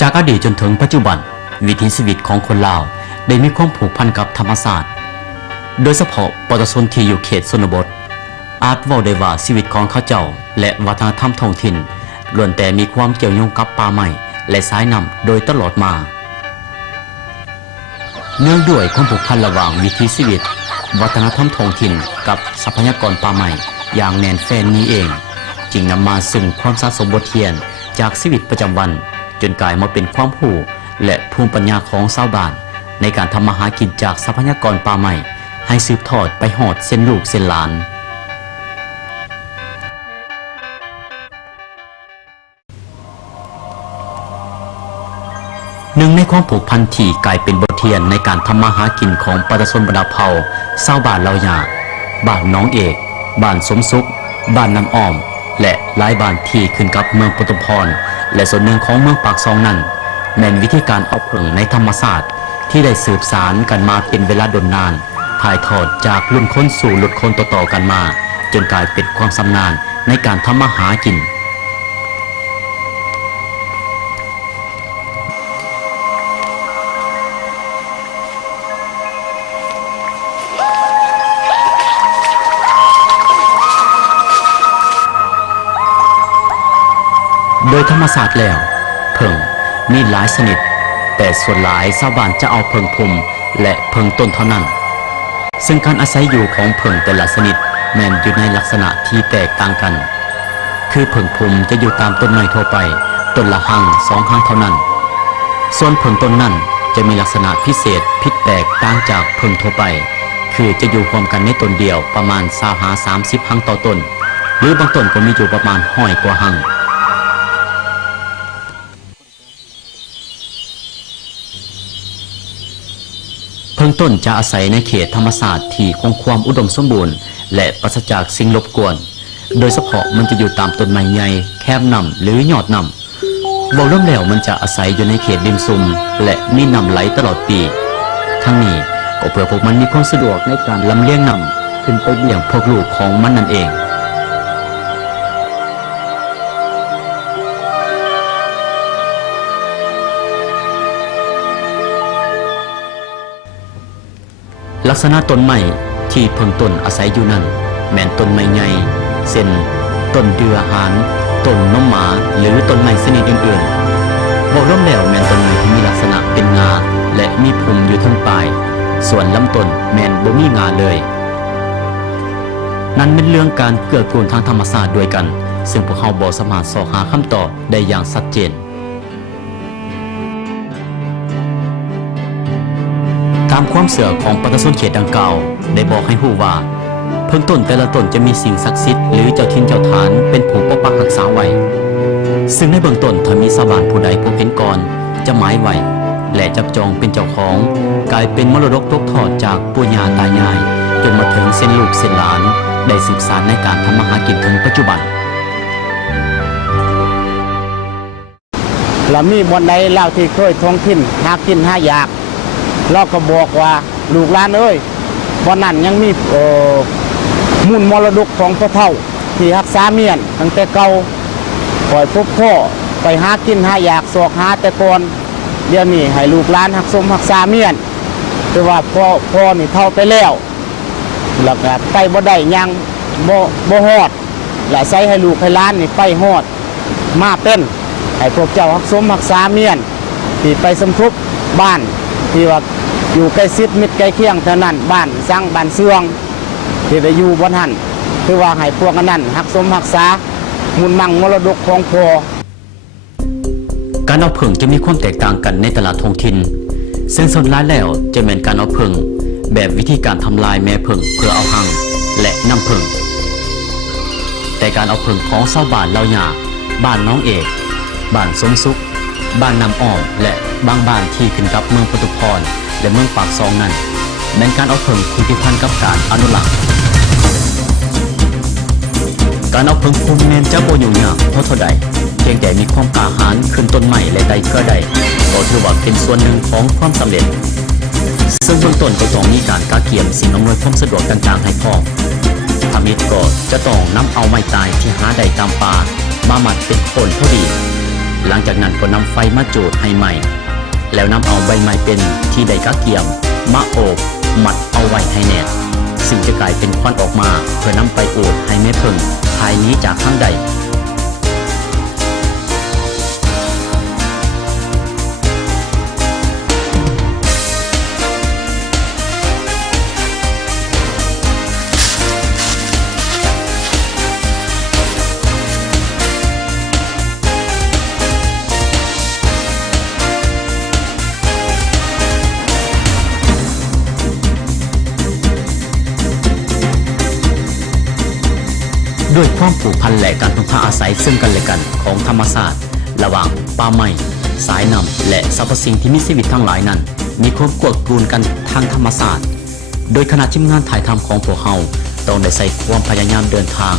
จากอดีตจนถึงปัจจุบันวิถีชีวิตของคนลาวได้มีความผูกพันกับธรรมชาติโดยเฉพาะประชาชนที่อยู่เขตชนบทอาจเว้าได้ว่าชีวิตของเขาเจ้าและวัฒนธรรมท้องถิ่นล้วนแต่มีความเกี่ยวโยงกับป่าไม้และสายน้ำโดยตลอดมาเนื่องด้วยความผูกพันระหว่างวิถีชีวิตวัฒนธรรมท้องถิ่นกับทรัพยากรป่าไม้อย่างแน่นแฟ้นนี้เองจึงนำมาซึ่งความสะสมบทเรียนจากชีวิตประจำวันจนกลายมาเป็นความรู้และภูมิปัญญาของชาวบ้านในการทำมาหากินจากทรัพยากรป่าไม้ให้สืบทอดไปหอดเส้นลูกเส้นหลานหนึ่งในความผูกพันที่กลายเป็นบทเรียนในการทำมาหากินของประชาชนบรรดาเผ่าชาวบ้านเลาหยาบ้านน้องเอกบ้านสมสุขบ้านน้ำอ้อมและหลายบ้านที่ขึ้นกับเมืองปุตุพรและส่วนหนึ่งของเมืองปากซองนั้นแม่นวิธีการเอาผึ่งในธรรมศาสตร์ที่ได้สืบสานกันมาเป็นเวลาดนนานถ่ายทอดจากรุ่นคนสู่รุ่นคนต่อๆกันมาจนกลายเป็นความชำนาญในการทำมาหากินโดยธรรมศาสตร์แล้วเพิ่งมีหลายชนิดแต่ส่วนหลายชาวบ้านจะเอาเพิ่งพุ่มและเพิ่งต้นเท่านั้นซึ่งการอาศัยอยู่ของเพิ่งแต่ละชนิดแม้นอยู่ในลักษณะที่แตกต่างกันคือเพิ่งพุ่มจะอยู่ตามต้นไม้ทั่วไปต้นละหั่งสองหั่งเท่านั้นส่วนเพิ่งต้นนั้นจะมีลักษณะพิเศษผิดแตกต่างจากเพิ่งทั่วไปคือจะอยู่รวมกันในต้นเดียวประมาณ20-30 หั่งต่อต้นหรือบางต้นก็มีอยู่ประมาณ100 กว่าหั่งเพิ่งต้นจะอาศัยในเขตธรรมศาสตร์ที่คงความอุดมสมบูรณ์และปราศจากสิ่งรบกวนโดยเฉพาะมันจะอยู่ตามต้นไม้ใหญ่แคบนำหรือยอดนำบอกเริ่มแล้วมันจะอาศัยอยู่ในเขตดินซุมและมีน้ำไหลตลอดปีทั้งนี้ก็เพื่อพวกมันมีความสะดวกในการลำเลียงน้ำขึ้นไปเลี้ยงพวกลูกของมันนั่นเองลักษณะต้นไม้ที่เพิ่งต้นอาศัยอยู่นั้นแม้นต้นไม้ใหญ่เช่นต้นเดือหานต้นน้ำหมาหรือต้นไม้ชนิดอื่นๆบอกร่วมแล้วแม้นต้นไม้ที่มีลักษณะเป็นงาและมีพุ่มอยู่ทั้งปลายส่วนลำต้นแม้นบ่มีงาเลยนั่นเป็นเรื่องการเกื้อกูลทางธรรมชาติด้วยกันซึ่งพวกเขาบ่สามารถสอบหาคำตอบได้อย่างชัดเจนตามความเสื่อของประชาชนเขตดังกล่าวได้บอกให้รู้ว่าเพิ่งต้นแต่ละต้นจะมีสิ่งศักดิ์สิทธิ์หรือเจ้าถิ่นเจ้าฐานเป็นผู้ปกปักรักษาไว้ซึ่งในเบื้องต้นถ้ามีชาวบ้านผู้ใดพบเห็นก่อนจะหมายไว้และจับจองเป็นเจ้าของกลายเป็นมรดกตกทอดจากปู่ย่าตายายจนมาถึงเส้นลูกเส้นหลานได้สืบสานในการทำมาหากินถึงปัจจุบันและมีบนใดเล่าที่เคยท้องถิ่นหากินหาอยากเราก็บอกว่าลูกหลานเอ้ยวันนั้นยังมีมูลมรดกของพ่อเฒ่าที่รักษาเมียนตั้งแต่เก่าปล่อยพบพ่อไปหากินหาอยากสอกหาแต่ก่อนเดี๋ยวนี้ให้ลูกหลานรักสมรักษาเมียนแต่ว่าพ่อนี่เฒ่าไปแล้วแล้วก็ไปบ่ได้ยังบ่ฮอดและใส่ให้ลูกให้หลานนี่ไปฮอดมาเป็นให้พวกเจ้ารักสมรักษาเมียนที่ไปสมทบบ้านที่ว่าอยู่ใกล้ชิดมิตรใกล้เคียงเท่านั้นบ้านสร้างบ้านเสื่องที่ได้อยู่บนหันคือว่าให้พวกนั้นรักสมรักษามูลมั่งมรดกของพ่อการเอาผึ่งจะมีความแตกต่างกันในแต่ละท้องถิ่นซึ่งส่วนร้ายแล้วจะเป็นการเอาผึ่งแบบวิธีการทำลายแม่ผึ่งเพื่อเอาหั่งและน้ำผึ่งแต่การเอาผึ่งของชาวบ้านเลาหยาบ้านน้องเอกบ้านสมสุขบ้านน้ำอ้อมและบางบ้านที่ขึ้นกับเมืองปุตุพรและเมืองปากซองนั้นเป็นการเอาผึ่งผูกพันกับการอนุรักษ์การเอาผึ่งภูมิเน้นจะโบยุ่งยากเท่าใดเพียงแต่มีความกล้าหาญขึ้นต้นไม้และใดก็ได้ก็ถือว่าเป็นส่วนหนึ่งของความสำเร็จซึ่งเบื้องต้นก็ต้องมีการกาเกี่ยมสิ่งอำนวยความสะดวกต่างๆให้พร้อมทำอิฐก็จะต้องนำเอาไม้ตายที่หาได้ตามป่ามาหมัดเป็นโคนพอดี หลังจากนั้นก็นำไฟมาจูดให้ใหม่แล้วนำเอาใบไม้เป็นที่ได้กะเกียมมาโอบมัดเอาไว้ให้แน่นซึ่งจะกลายเป็นควันออกมาเพื่อนำไปโอบให้แม่เพิ่งภายนี้จากข้างใดด้วยความผูกพันและการพึ่งพาอาศัยซึ่งกันและกันของธรรมชาติระหว่างป่าไม้สายน้ำและสรรพสิ่งที่มีชีวิตทั้งหลายนั้นมีความกวดกลูนกันทางธรรมชาติโดยขณะทีมงานถ่ายทำของพวกเขาต้องได้ใส่ความพยายามเดินทาง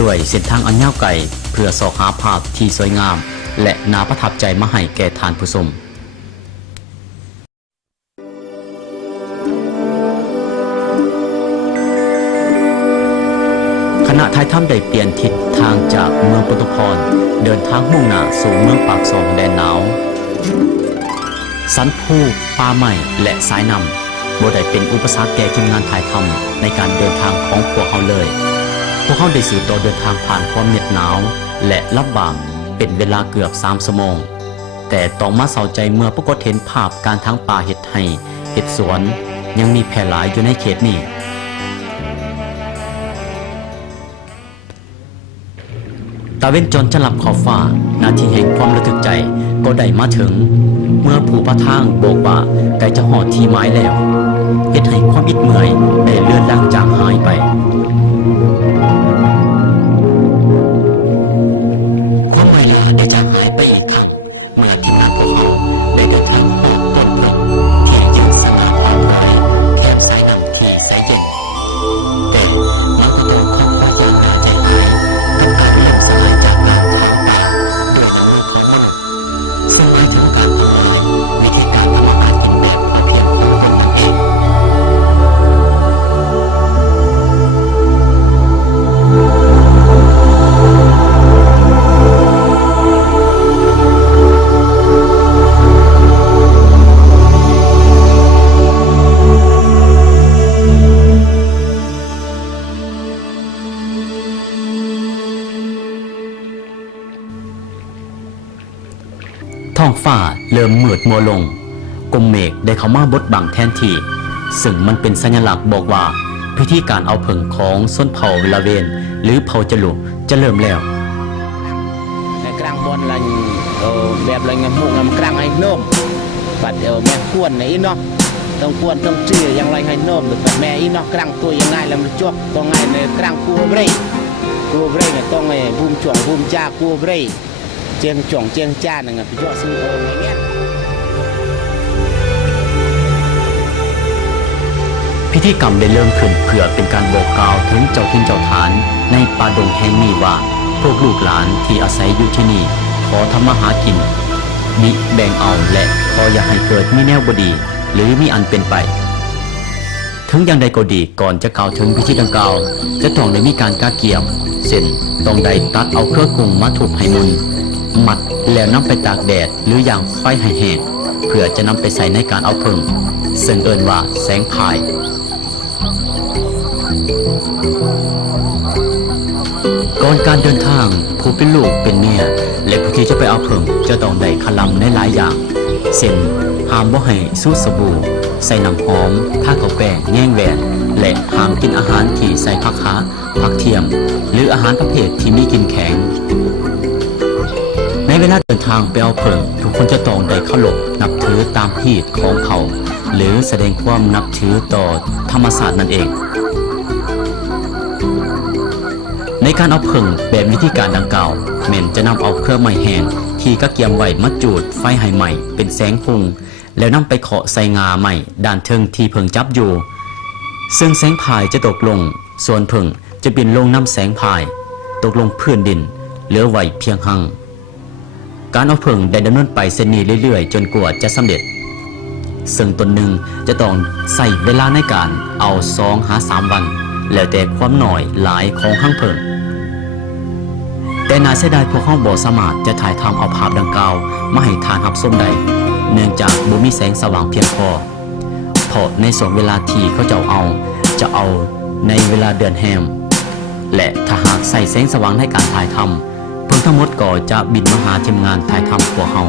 ด้วยเส้นทางอันยาวไกลเพื่อสอหาภาพที่สวยงามและน่าประทับใจมาให้แก่ทานผู้ชมขณะท้ายถ้ำได้เปลี่ยนทิศทางจากเมืองปุตุพรเดินทางมุ่งหน้าสู่เมืองปากซองแดนหนาวสันภูป่าไม้และสายน้ำบ่ได้เป็นอุปสรรคแก่ทีมงานถ่ายทำในการเดินทางของพวกเขาเลยพวกเขาได้สืบต่อเดินทางผ่านความเหน็ดหนาวและลำบากเป็นเวลาเกือบ3 ชั่วโมงแต่ต้องมาเศร้าใจเมื่อปรากฏเห็นภาพการทางป่าเห็ดไห่เห็ดสวนยังมีแพร่หลายอยู่ในเขตนี้ตาเว้นจนจะหลับขอบฟ้านาทีแห่งความระทึกใจก็ได้มาถึงเมื่อผู้พระทางบอกว่าใกล้จะหอดที่ไม้แล้วเฮ็ดให้ความอิดเมื่อยได้เลื่อนล่างจางหายไปความไม่ได้จางหายไปเห็นทันเมื่อที่นักของเขาได้เดินทางต้นลมที่ยืนสง่าผ่านไปแถมสายน้ำที่ใสเย็นแต่มันก็ต้องทำให้หายใจหายต้องการเลี้ยงสลายจากน้ำของป่าด้วยน้ำของเราซึ่งหมายถึงการดูแลวิธีการทำอาหารที่เป็นมาเพียงพอนั่นเองท้องฟ้าเริ่มมืดมัวลงกลุ่มเมฆได้เข้ามาบดบังแทนที่ซึ่งมันเป็นสัญลักษณ์บอกว่าพิธีการเอาผึ่งของส้นเผ่าลาเวนหรือเผ่าจลุจะเริ่มแล้วในกลางบนลันแบบอะไรเงี้ยมุกมันกลางให้นมปัดแม่กวนไหนเนาะต้องกวนต้องเชื่อยังไรให้นมหรือปัดแม่อีเนาะกลางตัวยังไงแล้วมันจวกต้องไงในกลางกัวเบรเนี่ยต้องไงบูมจ่องบูมจ้ากัวเบรเจียงจ่องเจียงจ้าหนึ่งไปย่อซื้ออะไรเงี้ยพิธีกรรมได้เริ่มขึ้นเพื่อเป็นการบอกกล่าวถึงเจ้าทินเจ้าฐานในป่าดงแห่งนี้ว่าพวกลูกหลานที่อาศัยอยู่ที่นี่ขอทำมาหากินมิแบ่งเอาและขออย่าให้เกิดมีแนวบดีหรือมีอันเป็นไปถึงอย่างใดก็ดีก่อนจะกล่าวถึงพิธีดังกล่าวจะต้องได้มีการกาเกี่ยมเส้นต้องได้ตัดเอาเครื่องกรุงมาทุบให้มุนมัดแล้วนำไปตากแดดหรืออย่างไฟให้แห้งเพื่อจะนำไปใส่ในการเอาผึ่งซึ่งเอิ้นว่าแสงพายก่อนการเดินทางผู้เป็นลูกเป็นเมียและผู้ที่จะไปเอาผึ่งจะต้องได้คลำในหลายอย่างเช่นห้ามบ่ให้สูดสบู่ใส่น้ำหอมทาข้าวแป้งแง่งแหวนและห้ามกินอาหารที่ใส่ผักคะผักเทียมหรืออาหารประเภทที่มีกลิ่นแข็งในเวลาเดินทางไปเอาผึ่งทุกคนจะต้องได้เคารพนับถือตามพีษของเขาหรือแสดงความนับถือต่อธรรมศาสตร์นั่นเองในการเอาผึ่งแบบวิธีการดังกล่าวแม่นจะนำเอาเครื่องไม้แห้งที่กะเกียมไว้มาจูดไฟให้ใหม่เป็นแสงพุงแล้วนำไปเคาะใส่งาใหม่ด้านเทิงที่ผึ่งจับอยู่ซึ่งแสงพายจะตกลงส่วนผึ่งจะบินลงน้ำแสงพายตกลงพื้นดินเหลือไว้เพียงหั่งการเอาผึ่งได้ดำเนินไปเส้นนี้เรื่อยๆจนกว่าจะสำเร็จซึ่งตนหนึ่งจะต้องใส่เวลาในการเอา2 หา 3 วันแล้วแต่ความหน่อยหลายของหั่งผึ่ง แต่น่าเสียดายพวกเขาบ่สามารถจะถ่ายทำเอาภาพดังกล่าวมาให้ทานรับชมได้เนื่องจากบ่มีแสงสว่างเพียงพอเพราะในส่วนเวลาที่เขาจะเอาในเวลาเดือนแฮมและถ้าหากใส่แสงสว่างในการถ่ายทำเพิ่งทั้งหมดก็จะบินมาหาทีมงานถ่ายทำพวกเขา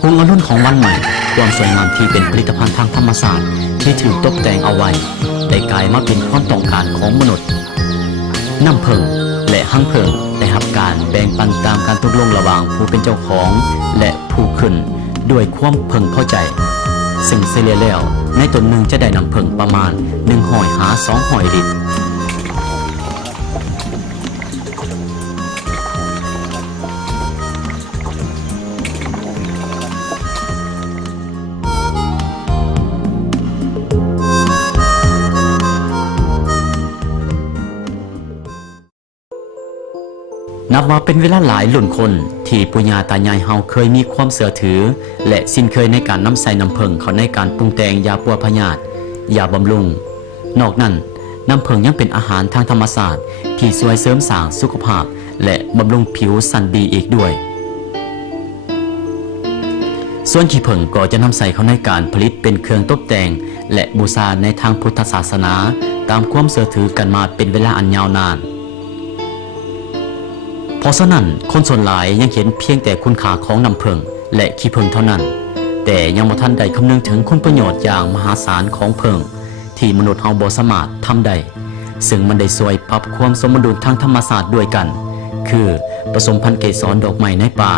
หงอรุณของวันใหม่ความสวยงามที่เป็นผลิตภัณฑ์ทางธรรมศาสตร์ที่ถูกตกแต่งเอาไว้ได้กลายมาเป็นความต้องการของมนุษย์น้ำผึ้งและหั่งผึ้งได้รับการแบ่งปันตามการตกลงระหว่างผู้เป็นเจ้าของและผู้ขึ้นด้วยความพึงพอใจซึ่งเฉลี่ยแล้วในตนหนึ่งจะได้น้ำผึ้งประมาณ100 หา 200 ลิตรนับว่าเป็นเวลาหลายหลุ่นคนที่ปุญญาตายายเฮาเคยมีความเสื่อถือและสิ้นเคยในการนำใส่น้ำผึ้งเขาในการปรุงแต่งยาปัวพยาธิยาบำรุงนอกนั้นน้ำผึ้งยังเป็นอาหารทางธรรมศาสตร์ที่ช่วยเสริมสร้างสุขภาพและบำรุงผิวสันดีอีกด้วยส่วนขี้ผึ้งก็จะนำใส่เขาในการผลิตเป็นเครื่องตกแต่งและบูชาในทางพุทธศาสนาตามความเสื่อถือกันมาเป็นเวลาอันยาวนานเพราะฉะนั้นคนส่วนหลายยังเห็นเพียงแต่คุณค่าของน้ำผึ้งและขี้ผึ้งเท่านั้นแต่ยังบ่ทันได้คำนึงถึงคุณประโยชน์อย่างมหาศาลของผึ้งที่มนุษย์เฮาบ่สามารถทำได้ซึ่งมันได้ช่วยปรับความสมดุลทางธรรมศาสตร์ด้วยกันคือผสมพันธุ์เกสรดอกไม้ในป่า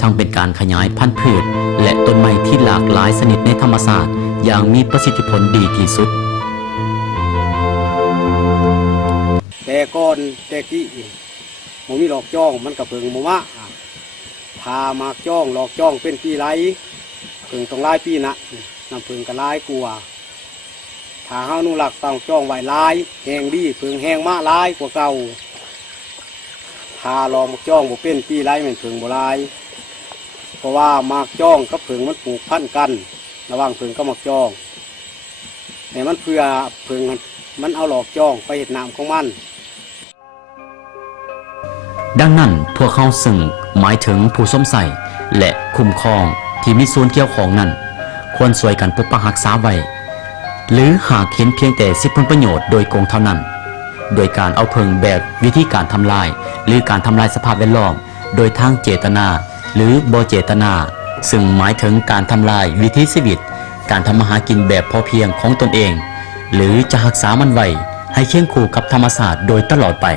ทั้งเป็นการขยายพันธุ์พืชและต้นไม้ที่หลากหลายชนิดในธรรมศาสตร์อย่างมีประสิทธิผลดีที่สุดแต่ก่อนแต่กี้มันมีหลอกจ้องมันกับเพิงมมะพามากจ้องหลอกจ้องเป็นปีไรเพิงต้องไล่ปีนะน้ำเพิงก็ไล่กลัวถ้าเฮานุรักษ์ต้องจ้องไว้ไล่แหงดีเพิงแหงมาไล่กว่าเก่าพาลองมากจ้องบ่เป็นปีไรมันเพิงบ่ไล่เพราะว่ามากจ้องกับเพิงมันปลูกพันกันระหว่างเพิงกับมากจ้องแต่มันเพื่อเพิงมันเอาหลอกจ้องไปเห็ดน้ำของมันดังนั้นพวกเขาซึ่งหมายถึงผู้สวมใส่และคุ้มครองที่มีส่วนเกี่ยวของนั้นควรช่วยกันปกปักรักษาไว้หรือหากเห็นเพียงแต่สิทธิผลประโยชน์โดยโกงเท่านั้นโดยการเอาเพิงแบบวิธีการทำลายหรือการทำลายสภาพแวดล้อมโดยทางเจตนาหรือบ่เจตนาซึ่งหมายถึงการทำลายวิถีชีวิตการทำมาหากินแบบพอเพียงของตนเองหรือจะรักษามันไว้ให้เคียงคู่กับธรรมชาติโดยตลอดไป